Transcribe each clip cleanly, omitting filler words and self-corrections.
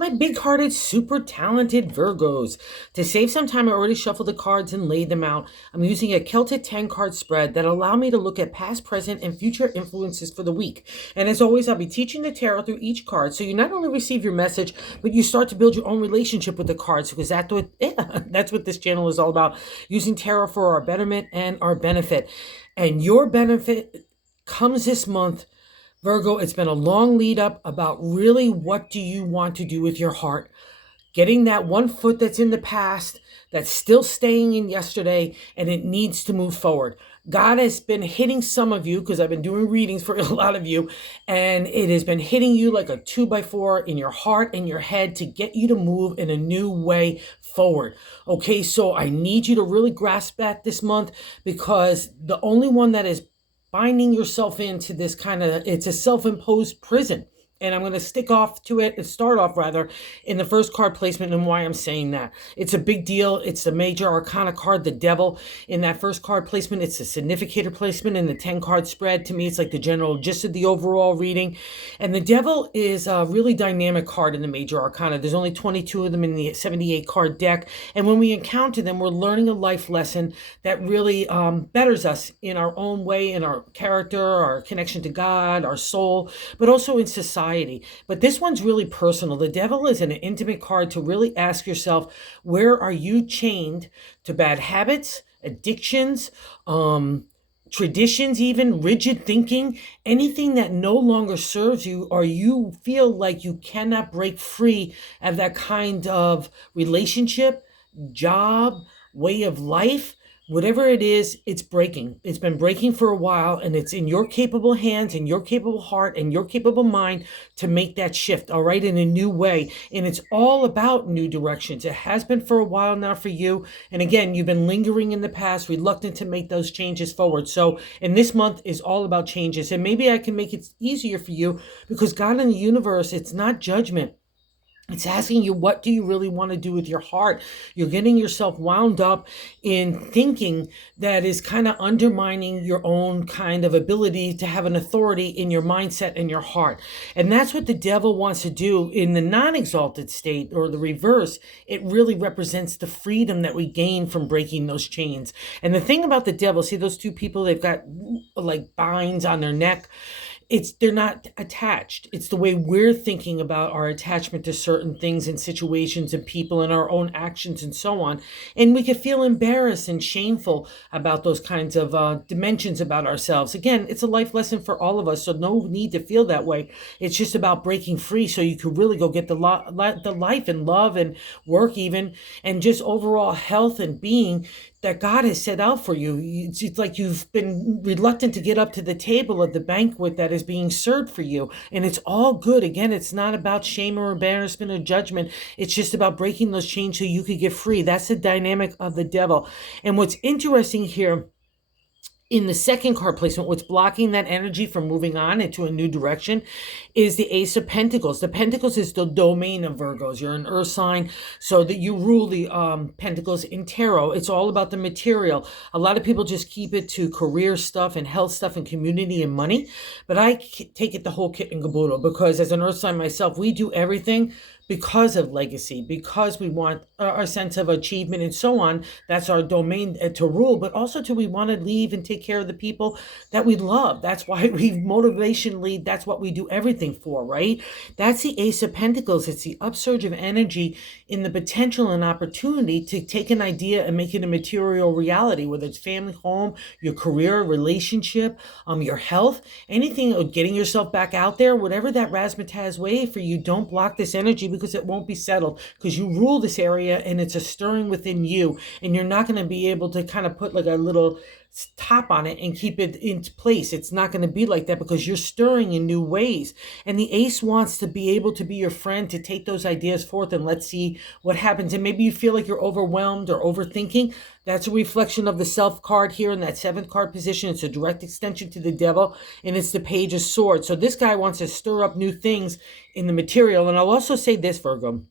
My big-hearted, super talented Virgos. To save some time, I already shuffled the cards and laid them out. I'm using a Celtic 10-card spread that allow me to look at past, present, and future influences for the week. And as always, I'll be teaching the tarot through each card, so you not only receive your message, but you start to build your own relationship with the cards, because that's what this channel is all about, using tarot for our betterment and our benefit. And your benefit comes this month, Virgo. It's been a long lead up about really what do you want to do with your heart. Getting that one foot that's in the past, that's still staying in yesterday, and it needs to move forward. God has been hitting some of you, because I've been doing readings for a lot of you, and it has been hitting you like a 2x4 in your heart and your head to get you to move in a new way forward. Okay, so I need you to really grasp that this month, because the only one that is binding yourself into this it's a self-imposed prison. And I'm going to start off rather, in the first card placement and why I'm saying that. It's a big deal. It's the major arcana card, the devil. In that first card placement, it's a significator placement. In the 10-card spread, to me, it's like the general gist of the overall reading. And the devil is a really dynamic card in the major arcana. There's only 22 of them in the 78-card deck. And when we encounter them, we're learning a life lesson that really betters us in our own way, in our character, our connection to God, our soul, but also in society. But this one's really personal. The devil is an intimate card to really ask yourself, where are you chained to bad habits, addictions, traditions, even rigid thinking, anything that no longer serves you, or you feel like you cannot break free of that kind of relationship, job, way of life. Whatever it is, it's breaking. It's been breaking for a while, and it's in your capable hands and your capable heart and your capable mind to make that shift, all right, in a new way. And it's all about new directions. It has been for a while now for you. And again, you've been lingering in the past, reluctant to make those changes forward. So, and this month is all about changes. And maybe I can make it easier for you, because God in the universe, it's not judgment. It's asking you, what do you really want to do with your heart? You're getting yourself wound up in thinking that is kind of undermining your own kind of ability to have an authority in your mindset and your heart. And that's what the devil wants to do in the non-exalted state, or the reverse. It really represents the freedom that we gain from breaking those chains. And the thing about the devil, see those two people, they've got like binds on their neck. They're not attached. It's the way we're thinking about our attachment to certain things and situations and people and our own actions and so on. And we could feel embarrassed and shameful about those kinds of dimensions about ourselves. Again, it's a life lesson for all of us, so no need to feel that way. It's just about breaking free so you could really go get the life and love and work even, and just overall health and being that God has set out for you. It's like you've been reluctant to get up to the table of the banquet that is being served for you. And it's all good. Again, it's not about shame or embarrassment or judgment. It's just about breaking those chains so you could get free. That's the dynamic of the devil. And what's interesting here, in the second card placement, what's blocking that energy from moving on into a new direction is the Ace of Pentacles. The Pentacles is the domain of Virgos. You're an earth sign, so that you rule the Pentacles in tarot. It's all about the material. A lot of people just keep it to career stuff and health stuff and community and money. But I take it the whole kit and caboodle, because as an earth sign myself, we do everything because of legacy, because we want our sense of achievement and so on. That's our domain to rule, but also we want to leave and take care of the people that we love. That's why we motivationally, that's what we do everything for, right? That's the Ace of Pentacles. It's the upsurge of energy in the potential and opportunity to take an idea and make it a material reality, whether it's family, home, your career, relationship, your health, anything, or getting yourself back out there, whatever that razzmatazz way for you. Don't block this energy, because it won't be settled, because you rule this area and it's a stirring within you, and you're not going to be able to kind of put like a little top on it and keep it in place. It's not going to be like that, because you're stirring in new ways. And the Ace wants to be able to be your friend, to take those ideas forth and let's see what happens. And maybe you feel like you're overwhelmed or overthinking. That's a reflection of the Self card here in that 7th card position. It's a direct extension to the devil, and it's the Page of Swords. So this guy wants to stir up new things in the material. And I'll also say this, Virgo.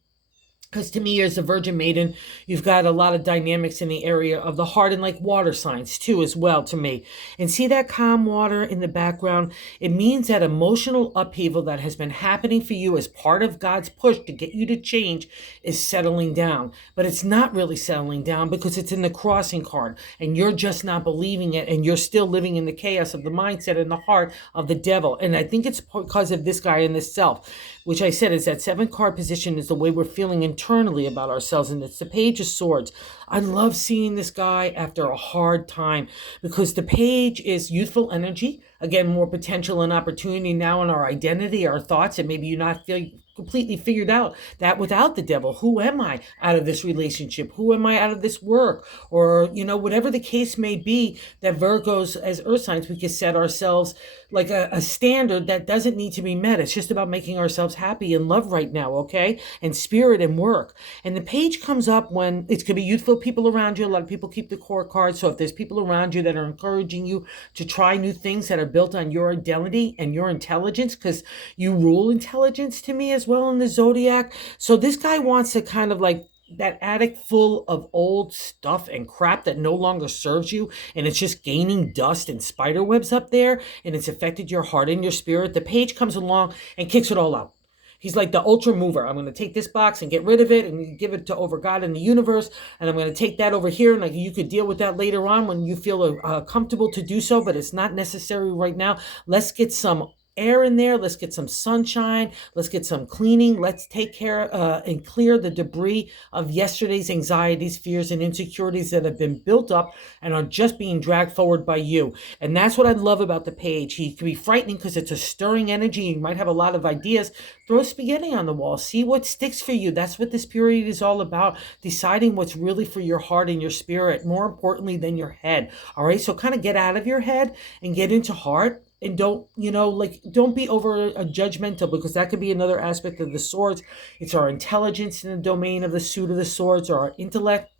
Because to me, as a Virgin Maiden, you've got a lot of dynamics in the area of the heart and like water signs too, as well, to me. And see that calm water in the background? It means that emotional upheaval that has been happening for you as part of God's push to get you to change is settling down. But it's not really settling down because it's in the crossing card and you're just not believing it and you're still living in the chaos of the mindset and the heart of the devil. And I think it's because of this guy and this self, which I said is that 7 card position is the way we're feeling internally about ourselves. And it's the Page of Swords. I love seeing this guy after a hard time because the Page is youthful energy. Again, more potential and opportunity now in our identity, our thoughts, and maybe you not feel completely figured out that without the devil, who am I out of this relationship? Who am I out of this work? Or, whatever the case may be, that Virgos as earth signs, we can set ourselves like a standard that doesn't need to be met. It's just about making ourselves happy and love right now, okay? And spirit and work. And the Page comes up when it's going to be youthful people around you. A lot of people keep the core card. So if there's people around you that are encouraging you to try new things that are built on your identity and your intelligence, because you rule intelligence to me as well in the zodiac. So this guy wants to kind of like that attic full of old stuff and crap that no longer serves you, and it's just gaining dust and spider webs up there, and it's affected your heart and your spirit. The Page comes along and kicks it all out. He's like the ultra mover. I'm going to take this box and get rid of it and give it to over God in the universe. And I'm going to take that over here. And like you could deal with that later on when you feel comfortable to do so, but it's not necessary right now. Let's get some air in there. Let's get some sunshine. Let's get some cleaning. Let's take care and clear the debris of yesterday's anxieties, fears, and insecurities that have been built up and are just being dragged forward by you. And that's what I love about the Page. He can be frightening because it's a stirring energy. You might have a lot of ideas. Throw spaghetti on the wall. See what sticks for you. That's what this period is all about. Deciding what's really for your heart and your spirit, more importantly than your head. All right. So kind of get out of your head and get into heart. And don't be over judgmental, because that could be another aspect of the swords. It's our intelligence in the domain of the suit of the swords, or our intellect,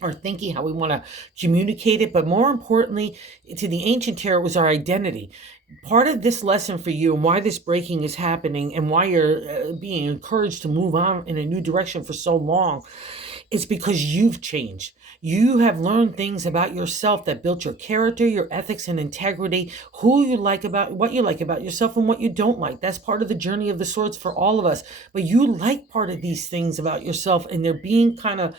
our thinking, how we want to communicate it. But more importantly, to the ancient tarot, it was our identity. Part of this lesson for you, and why this breaking is happening, and why you're being encouraged to move on in a new direction for so long, is because you've changed. You have learned things about yourself that built your character, your ethics and integrity, what you like about yourself and what you don't like. That's part of the journey of the swords for all of us. But you like part of these things about yourself, and they're being kind of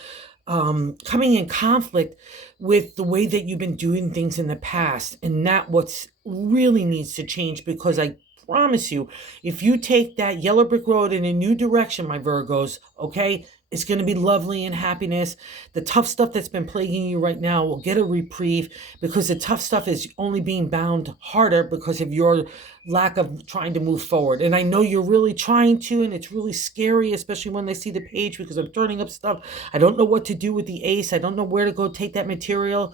coming in conflict with the way that you've been doing things in the past. And that what's really needs to change, because I promise you, if you take that yellow brick road in a new direction, my Virgos, okay, it's going to be lovely and happiness. The tough stuff that's been plaguing you right now will get a reprieve, because the tough stuff is only being bound harder because of your lack of trying to move forward. And I know you're really trying to, and it's really scary, especially when they see the Page, because I'm turning up stuff. I don't know what to do with the Ace. I don't know where to go take that material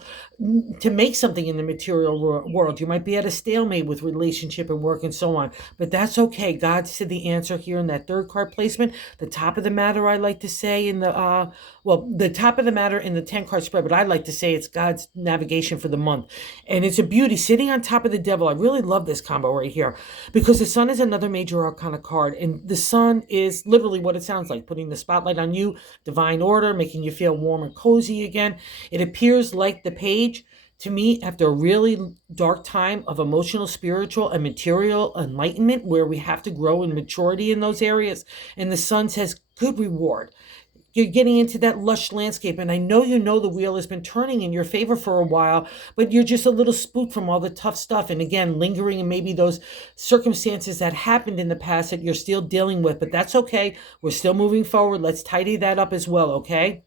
to make something in the material world. You might be at a stalemate with relationship and work and so on, but that's okay. God said the answer here in that 3rd card placement. The top of the matter, I like to say, in the the top of the matter in the 10-card spread, but I like to say it's God's navigation for the month. And it's a beauty sitting on top of the devil. I really love this combo right here, because the Sun is another major arcana card, and the Sun is literally what it sounds like, putting the spotlight on you, divine order, making you feel warm and cozy again. It appears like the Page to me after a really dark time of emotional, spiritual, and material enlightenment, where we have to grow in maturity in those areas. And the Sun says good reward. You're getting into that lush landscape, and I know the wheel has been turning in your favor for a while, but you're just a little spooked from all the tough stuff, and again, lingering in maybe those circumstances that happened in the past that you're still dealing with, but that's okay. We're still moving forward. Let's tidy that up as well, okay?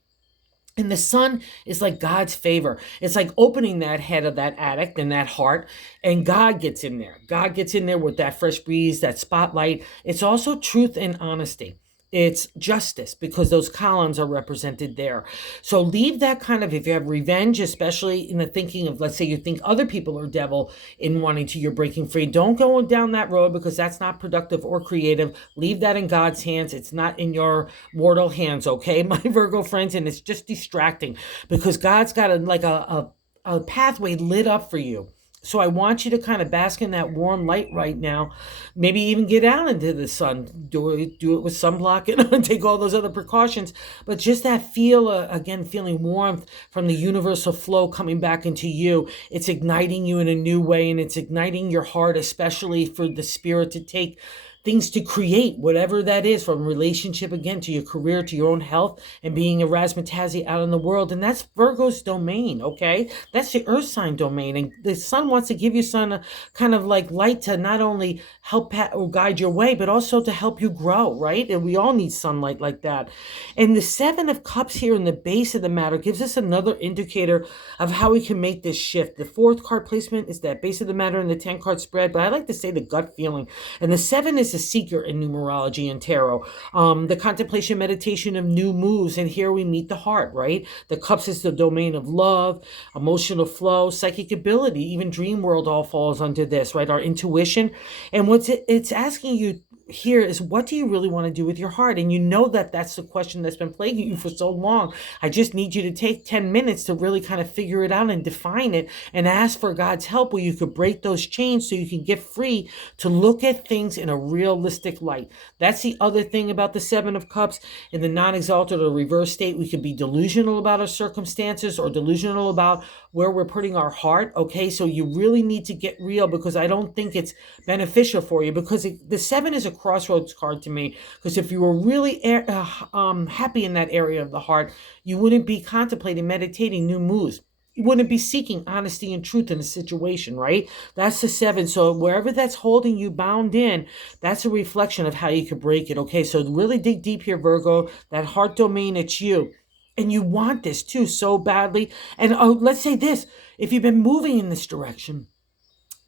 And the Sun is like God's favor. It's like opening that head of that attic and that heart, and God gets in there. God gets in there with that fresh breeze, that spotlight. It's also truth and honesty. It's justice, because those columns are represented there. So leave that kind of, if you have revenge, especially in the thinking of, let's say you think other people are devil in wanting to, you're breaking free. Don't go down that road, because that's not productive or creative. Leave that in God's hands. It's not in your mortal hands, okay, my Virgo friends? And it's just distracting, because God's got a pathway lit up for you. So I want you to kind of bask in that warm light right now. Maybe even get out into the sun. Do it with sunblock and take all those other precautions. But just that feel, again, feeling warmth from the universal flow coming back into you. It's igniting you in a new way, and it's igniting your heart, especially for the spirit to take things to create, whatever that is, from relationship again to your career to your own health and being a razzmatazzy out in the world. And that's Virgo's domain, okay? That's the earth sign domain. And the sun wants to give you sun a kind of like light to not only help or guide your way, but also to help you grow, right? And we all need sunlight like that. And the Seven of Cups here in the base of the matter gives us another indicator of how we can make this shift. The fourth card placement is that base of the matter in the 10 card spread, but I like to say the gut feeling. And the seven is a seeker in numerology and tarot. The contemplation, meditation of new moves. And here we meet the heart, right? The cups is the domain of love, emotional flow, psychic ability, even dream world all falls under this, right? Our intuition. And it's asking you here is, what do you really want to do with your heart? And you know that that's the question that's been plaguing you for so long. I just need you to take 10 minutes to really kind of figure it out and define it and ask for God's help where you could break those chains so you can get free to look at things in a realistic light. That's the other thing about the Seven of Cups. In the non-exalted or reverse state, we could be delusional about our circumstances or delusional about where we're putting our heart. Okay, so you really need to get real, because I don't think it's beneficial for you, because the seven is a crossroads card to me. Because if you were really happy in that area of the heart, you wouldn't be contemplating, meditating new moves. You wouldn't be seeking honesty and truth in a situation, right? That's the seven. So wherever that's holding you bound in, that's a reflection of how you could break it. Okay, so really dig deep here, Virgo. That heart domain, it's you. And you want this too so badly. And let's say this, if you've been moving in this direction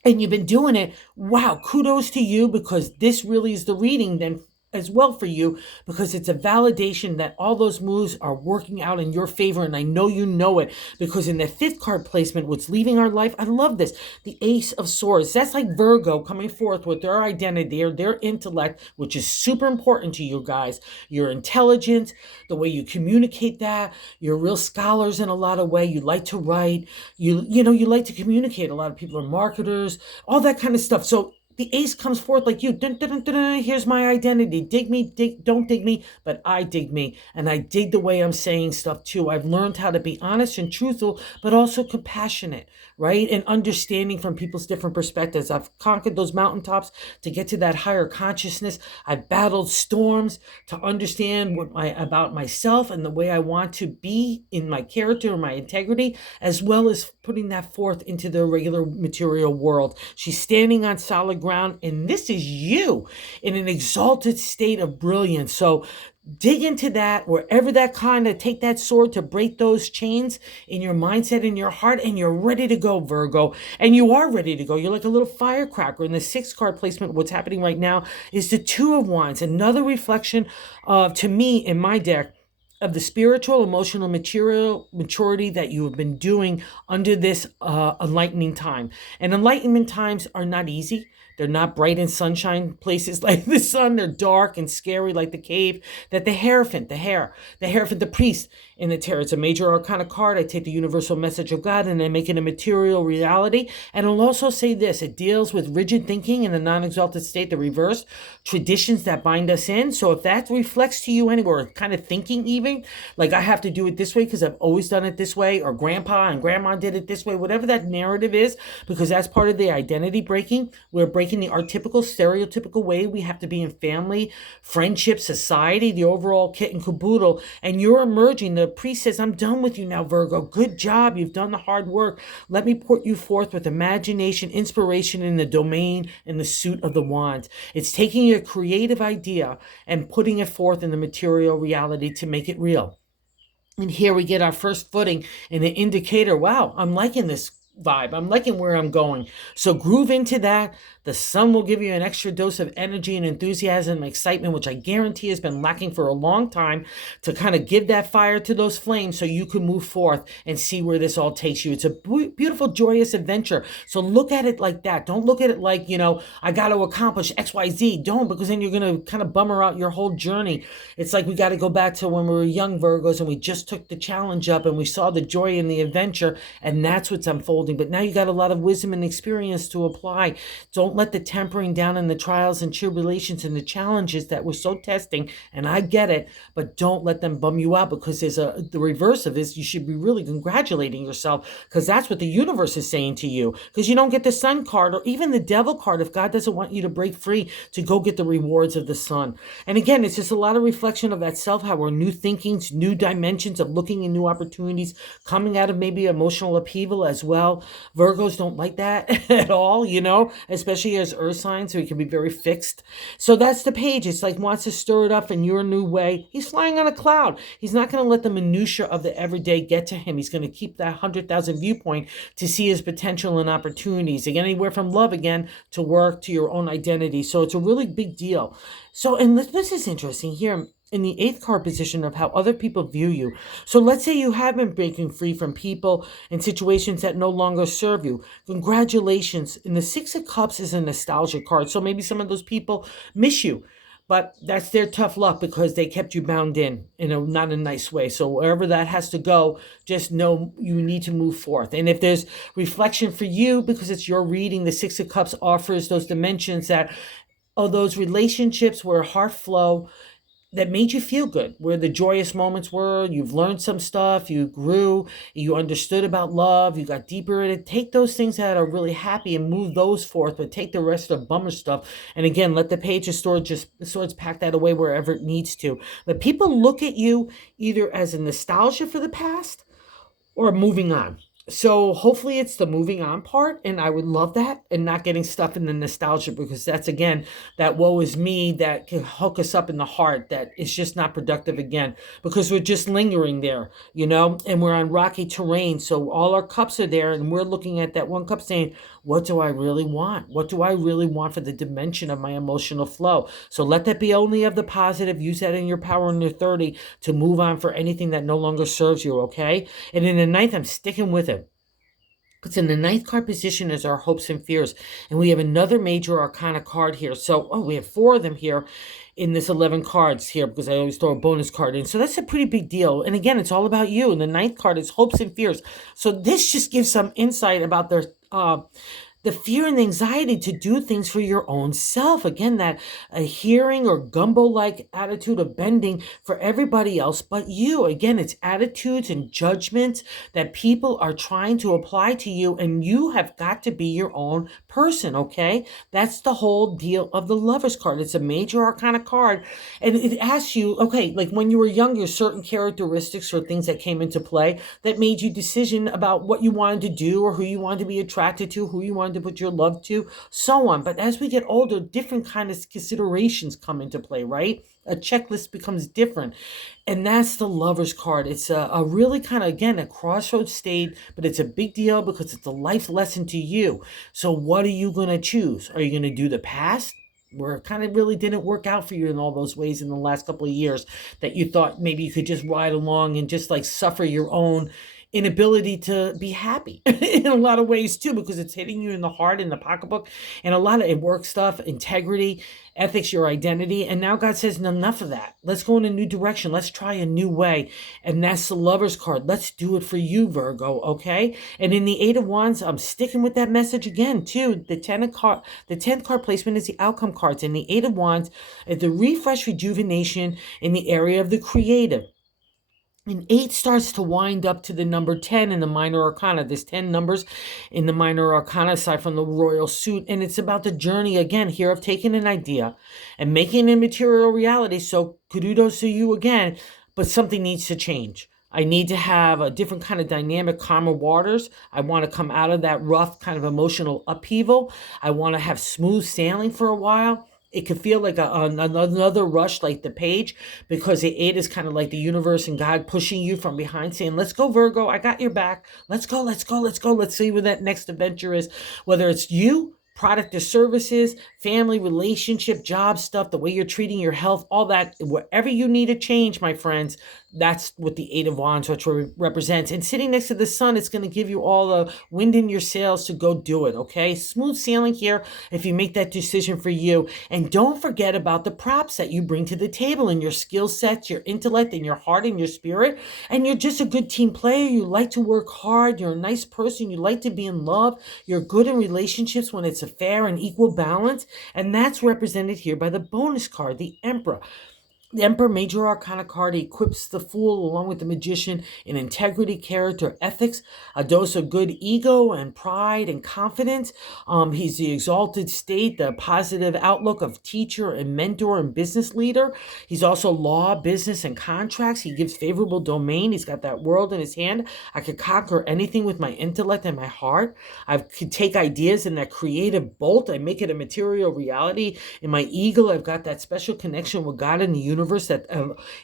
and you've been doing it, wow, kudos to you, because this really is the reading then as well for you, because it's a validation that all those moves are working out in your favor. And I know you know it, because in the fifth card placement, what's leaving our life, I love this, the Ace of Swords. That's like Virgo coming forth with their identity or their intellect, which is super important to you guys. Your intelligence, the way you communicate that, you're real scholars in a lot of way. You like to write, you like to communicate. A lot of people are marketers, all that kind of stuff. So the ace comes forth like you. Dun, dun, dun, dun, dun, here's my identity. Dig me, don't dig me, but I dig me. And I dig the way I'm saying stuff too. I've learned how to be honest and truthful, but also compassionate, right? And understanding from people's different perspectives. I've conquered those mountaintops to get to that higher consciousness. I've battled storms to understand about myself and the way I want to be in my character and my integrity, as well as putting that forth into the regular material world. She's standing on solid ground, and this is you in an exalted state of brilliance. So dig into that, wherever that kind of, take that sword to break those chains in your mindset, in your heart, and you're ready to go, Virgo. And you are ready to go. You're like a little firecracker. In the sixth card placement, what's happening right now is the Two of Wands, another reflection of, to me, in my deck, of the spiritual, emotional, material maturity that you have been doing under this enlightening time. And enlightenment times are not easy. They're not bright and sunshine places like the sun. They're dark and scary like the cave. That the Hierophant, the priest in the tarot. It's a major arcana card. I take the universal message of God and I make it a material reality. And I'll also say this, it deals with rigid thinking in the non-exalted state, the reverse, traditions that bind us in. So if that reflects to you anywhere, kind of thinking even, like I have to do it this way because I've always done it this way, or grandpa and grandma did it this way, whatever that narrative is, because that's part of the identity breaking. We're breaking the archetypical, stereotypical way we have to be in family, friendship, society, the overall kit and caboodle. And you're emerging. The priest says, I'm done with you now, Virgo. Good job. You've done the hard work. Let me put you forth with imagination, inspiration in the domain and the suit of the wand. It's taking a creative idea and putting it forth in the material reality to make it real. And here we get our first footing and an indicator. Wow, I'm liking this vibe. I'm liking where I'm going. So groove into that. The sun will give you an extra dose of energy and enthusiasm and excitement, which I guarantee has been lacking for a long time, to kind of give that fire to those flames so you can move forth and see where this all takes you. It's a beautiful, joyous adventure. So look at it like that. Don't look at it like, I got to accomplish XYZ. Don't, because then you're going to kind of bummer out your whole journey. It's like we got to go back to when we were young Virgos and we just took the challenge up and we saw the joy in the adventure, and that's what's unfolding. But now you got a lot of wisdom and experience to apply. Don't let the tempering down in the trials and tribulations and the challenges that were so testing, and I get it, but don't let them bum you out, because there's the reverse of this. You should be really congratulating yourself, because that's what the universe is saying to you, because you don't get the sun card or even the devil card if God doesn't want you to break free to go get the rewards of the sun. And again, it's just a lot of reflection of that self, how we're new thinkings, new dimensions of looking in new opportunities, coming out of maybe emotional upheaval as well. Virgos don't like that at all, especially as earth signs, so he can be very fixed. So that's the page. It's like wants to stir it up in your new way. He's flying on a cloud. He's not going to let the minutia of the everyday get to him. He's going to keep that 100,000 viewpoint to see his potential and opportunities. Again, anywhere from love again to work to your own identity. So it's a really big deal. So, and this is interesting here in the 8th card position of how other people view you. So let's say you have been breaking free from people and situations that no longer serve you. Congratulations. And the 6 of Cups is a nostalgia card. So maybe some of those people miss you, but that's their tough luck because they kept you bound in not a nice way. So wherever that has to go, just know you need to move forth. And if there's reflection for you, because it's your reading, the 6 of Cups offers those dimensions that, those relationships where heart flow, that made you feel good, where the joyous moments were, you've learned some stuff, you grew, you understood about love, you got deeper in it. Take those things that are really happy and move those forth, but take the rest of bummer stuff. And again, let the Page of Swords pack that away wherever it needs to. But people look at you either as a nostalgia for the past or moving on. So hopefully it's the moving on part, and I would love that, and not getting stuff in the nostalgia, because that's, again, that woe is me that can hook us up in the heart, that is just not productive again, because we're just lingering there, and we're on rocky terrain. So all our cups are there, and we're looking at that one cup saying, what do I really want? What do I really want for the dimension of my emotional flow? So let that be only of the positive. Use that in your power in your 30 to move on for anything that no longer serves you, okay? And in the 9th, I'm sticking with it. Because in the 9th card position is our hopes and fears. And we have another major arcana card here. So, we have 4 of them here in this 11 cards here, because I always throw a bonus card in. So that's a pretty big deal. And again, it's all about you. And the 9th card is hopes and fears. So this just gives some insight about the fear and anxiety to do things for your own self. Again, that a hearing or gumbo-like attitude of bending for everybody else but you. Again, it's attitudes and judgments that people are trying to apply to you, and you have got to be your own person, okay? That's the whole deal of the Lover's card. It's a major arcana card, and it asks you, okay, like when you were younger, certain characteristics or things that came into play that made you decision about what you wanted to do or who you wanted to be attracted to, who you wanted to put your love to, so on. But as we get older, different kind of considerations come into play, right? A checklist becomes different. And that's the Lover's card. It's a really kind of, again, a crossroads state, but it's a big deal because it's a life lesson to you. So what are you going to choose? Are you going to do the past, where it kind of really didn't work out for you in all those ways in the last couple of years, that you thought maybe you could just ride along and just like suffer your own inability to be happy in a lot of ways too, because it's hitting you in the heart, in the pocketbook, and a lot of work stuff, integrity, ethics, your identity. And now God says, enough of that. Let's go in a new direction. Let's try a new way. And that's the Lover's card. Let's do it for you, Virgo, okay? And in the 8 of Wands, I'm sticking with that message again too. The 10th card placement is the outcome cards. And the 8 of Wands is the refresh, rejuvenation in the area of the creative. And 8 starts to wind up to the number 10 in the minor arcana. There's 10 numbers in the minor arcana aside from the royal suit. And it's about the journey, again, here of taking an idea and making it a material reality. So kudos to you again, but something needs to change. I need to have a different kind of dynamic, calmer waters. I want to come out of that rough kind of emotional upheaval. I want to have smooth sailing for a while. It could feel like another rush, like the Page, because the 8 is kind of like the universe and God pushing you from behind, saying, let's go, Virgo, I got your back. Let's go, let's go, let's go. Let's see where that next adventure is, whether it's you product or services, family, relationship, job stuff, the way you're treating your health, all that, wherever you need a change, my friends, that's what the Eight of Wands, which represents. And sitting next to the sun, it's going to give you all the wind in your sails to go do it, okay? Smooth sailing here if you make that decision for you. And don't forget about the props that you bring to the table and your skill sets, your intellect, and your heart and your spirit. And you're just a good team player. You like to work hard. You're a nice person. You like to be in love. You're good in relationships when it's a fair and equal balance. And that's represented here by the bonus card, the Emperor. The Emperor Major Arcana card equips the Fool along with the Magician in integrity, character, ethics, a dose of good ego and pride and confidence. He's the exalted state, the positive outlook of teacher and mentor and business leader. He's also law, business, and contracts. He gives favorable domain. He's got that world in his hand. I could conquer anything with my intellect and my heart. I could take ideas in that creative bolt and make it a material reality. In my ego, I've got that special connection with God and the universe, that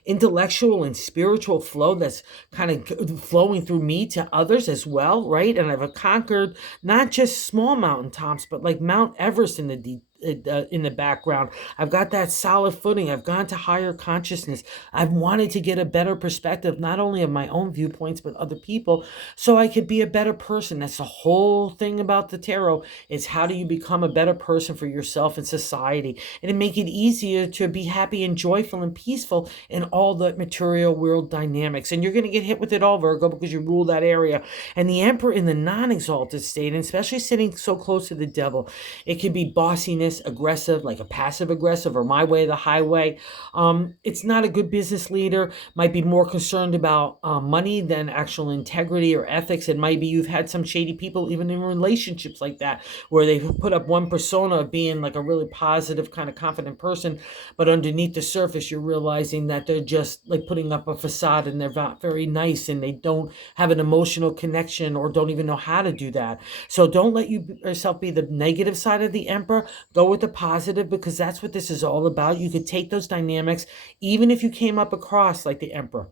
intellectual and spiritual flow that's kind of flowing through me to others as well, right? And I've conquered not just small mountaintops, but like Mount Everest in the background. I've got that solid footing. I've gone to higher consciousness. I've wanted to get a better perspective, not only of my own viewpoints, but other people, so I could be a better person. That's the whole thing about the tarot, is how do you become a better person for yourself and society, and to make it easier to be happy and joyful and peaceful in all the material world dynamics. And you're going to get hit with it all, Virgo, because you rule that area. And the Emperor in the non-exalted state, and especially sitting so close to the devil, it can be bossiness, aggressive, like a passive aggressive, or my way, the highway. It's not a good business leader. Might be more concerned about money than actual integrity or ethics. And maybe you've had some shady people even in relationships like that, where they put up one persona of being like a really positive, kind of confident person, but underneath the surface you're realizing that they're just like putting up a facade, and they're not very nice, and they don't have an emotional connection, or don't even know how to do that. So don't let yourself be the negative side of the Emperor. Go with the positive, because that's what this is all about. You could take those dynamics, even if you came up across like the Emperor.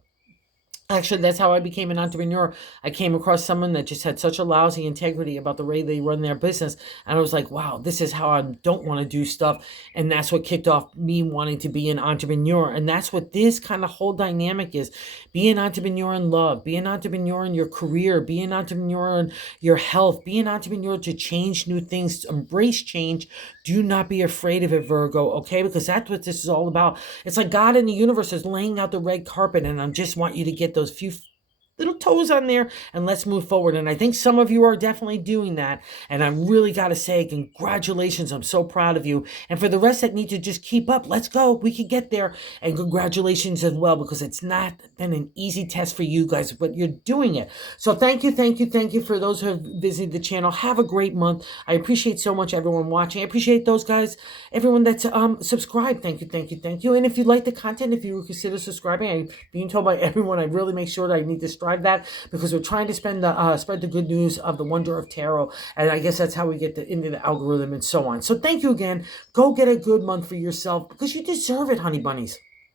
Actually, that's how I became an entrepreneur. I came across someone that just had such a lousy integrity about the way they run their business. And I was like, wow, this is how I don't want to do stuff. And that's what kicked off me wanting to be an entrepreneur. And that's what this kind of whole dynamic is. Be an entrepreneur in love. Be an entrepreneur in your career. Be an entrepreneur in your health. Be an entrepreneur to change new things. Embrace change. Do not be afraid of it, Virgo, okay? Because that's what this is all about. It's like God in the universe is laying out the red carpet, and I just want you to get those few little toes on there, and let's move forward. And I think some of you are definitely doing that. And I really got to say, congratulations. I'm so proud of you. And for the rest that need to just keep up, let's go. We can get there. And congratulations as well, because it's not been an easy test for you guys, but you're doing it. So thank you, thank you, thank you for those who have visited the channel. Have a great month. I appreciate so much everyone watching. I appreciate those guys, everyone that's subscribed. Thank you, thank you, thank you. And if you like the content, if you would consider subscribing, I'm being told by everyone, I really make sure that I need to strive that, because we're trying to spread the good news of the wonder of tarot, and I guess that's how we get into the algorithm and so on. So thank you again. Go get a good month for yourself, because you deserve it, honey bunnies.